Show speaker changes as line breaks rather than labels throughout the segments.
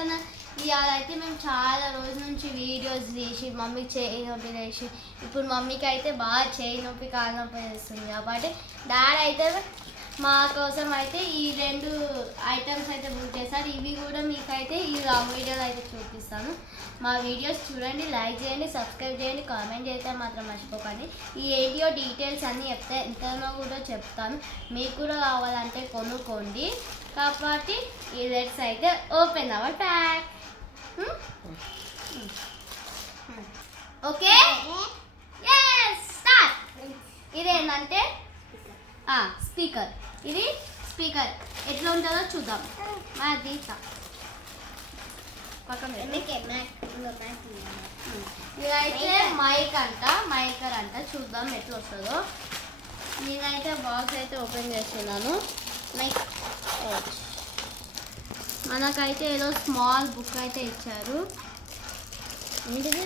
Channel ఇవాళ అయితే మేము చాలా రోజుల నుంచి వీడియోస్ తీసి మమ్మీ చేయి నొప్పి తీసి ఇప్పుడు మమ్మీకి అయితే బాగా చేయి నొప్పి కాలు నొప్పి చేస్తుంది కాబట్టి డాడీ అయితే మా కోసం అయితే ఈ రెండు ఐటమ్స్ అయితే బుక్ చేశారు. ఇవి కూడా మీకైతే ఈ లాంగ్ వీడియోలో అయితే చూపిస్తాను. మా వీడియోస్ చూడండి లైక్ చేయండి సబ్స్క్రైబ్ చేయండి కామెంట్ చేస్తే మాత్రం మర్చిపోకండి. ఈ ఏడియో డీటెయిల్స్ అన్నీ చెప్తే ఎంతనో కూడా చెప్తాను. మీకు కూడా కావాలంటే కొనుక్కోండి. కాబట్టి ఈ లెట్స్ అయితే open our pack okay start ఇదేంటంటే స్పీకర్ ఇది స్పీకర్. ఎట్లా ఉంటుందో చూద్దాం. మా తీసా. ఇదైతే మైక్ అంట. మైకర్ అంట. చూద్దాం ఎట్లా వస్తుందో నేనైతే బాక్స్ అయితే ఓపెన్ చేస్తున్నాను. మైక్ మనకైతే ఏదో స్మాల్ బుక్ అయితే ఇచ్చారు. ఏంటిది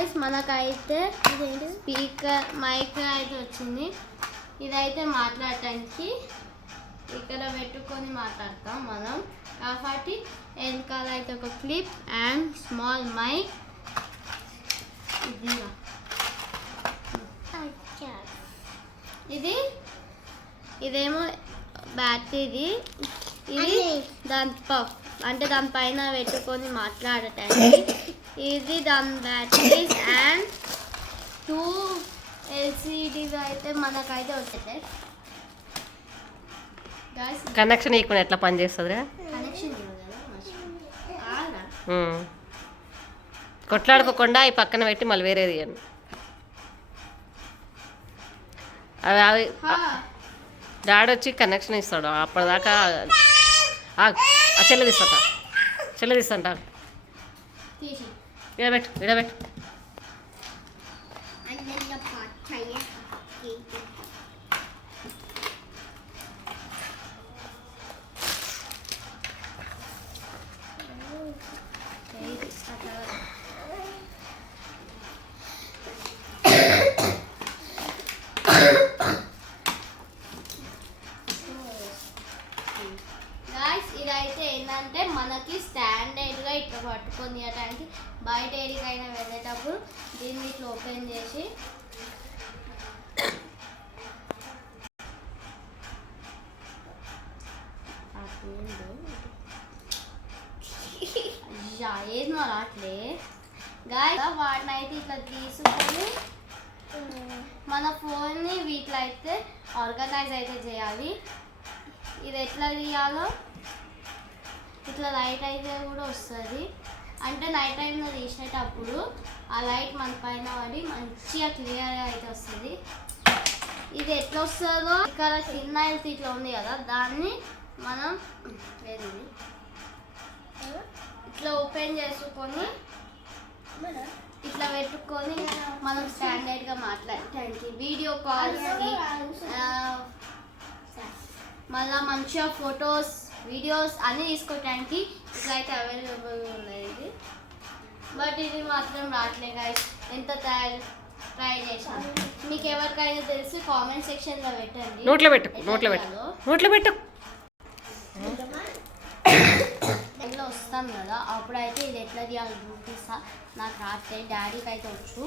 గాయస్ మనకైతే స్పీకర్ మైక్ అయితే వచ్చింది. ఇదైతే మాట్లాడటానికి ఇక్కడ పెట్టుకొని మాట్లాడతాం మనం. కాబట్టి వెనకాల అయితే ఒక క్లిప్ అండ్ స్మాల్ మైక్ ఇది ఇది? ఇదేమో బ్యాటరీ ఇది? దాని ప- అంటే దానిపైన పెట్టుకొని మాట్లాడటానికి ఇది దాని బ్యాటరీస్ అండ్ టూ ఎల్సిడీస్ అయితే మనకైతే వచ్చేసాయి
కనెక్షన్ ఇవ్వకుండా ఎట్లా.
ఆగా.
ఉమ్. కొట్లాడుకోకుండా ఈ పక్కన పెట్టి మళ్ళీ వేరేది ఇవ్వండి అవి అవి. డాడీ వచ్చి కనెక్షన్ ఇస్తాడు అప్పటిదాకా చెల్లె తీస్తా చెల్లె ఇడబెట్టు ఇడబెట్టు
గాయస్ అంటే మనకి స్టాండర్డ్గా ఇట్లా పట్టుకొని తీయడానికి బయట ఏరికైనా వెళ్ళేటప్పుడు దీన్ని ఇట్లా ఓపెన్ చేసి అయ్యా ఏది మరి అట్లే. గాయ వాటిని అయితే ఇట్లా తీసుకొని మన ఫోన్ని వీటిలో అయితే ఆర్గనైజ్ అయితే చేయాలి. ఇది ఎట్లా తీయాలో ఇట్లా లైట్ అయితే కూడా వస్తుంది. అంటే నైట్ టైంలో తీసేటప్పుడు ఆ లైట్ మన పైన పడి మంచిగా క్లియర్గా అయితే వస్తుంది. ఇది ఎట్లా వస్తుందో ఇక్కడ కింద హెల్త్ ఇట్లా ఉంది కదా దాన్ని మనం లేదు ఇట్లా ఓపెన్ చేసుకొని ఇట్లా పెట్టుకొని మనం స్టాండర్డ్గా మాట్లాడటానికి వీడియో కాల్స్కి మళ్ళీ మంచిగా ఫొటోస్ వీడియోస్ అన్నీ తీసుకోవడానికి ఇట్లా అయితే అవైలబుల్ ఉన్నాయి ఇది. బట్ ఇది మాత్రం రావట్లే guys. ఎంత తయారు ట్రై చేసాను మీకు ఎవరికైనా తెలిసి కామెంట్ సెక్షన్లో పెట్టండి.
నోట్లో పెట్టు నోట్లో పెట్టు. నోట్లో పెట్టు
ఇంట్లో వస్తాం కదా అప్పుడైతే ఇది ఎట్లా తీయాలి చూపిస్తా. నాకు రాస్తే డాడీకి అయితే వచ్చు.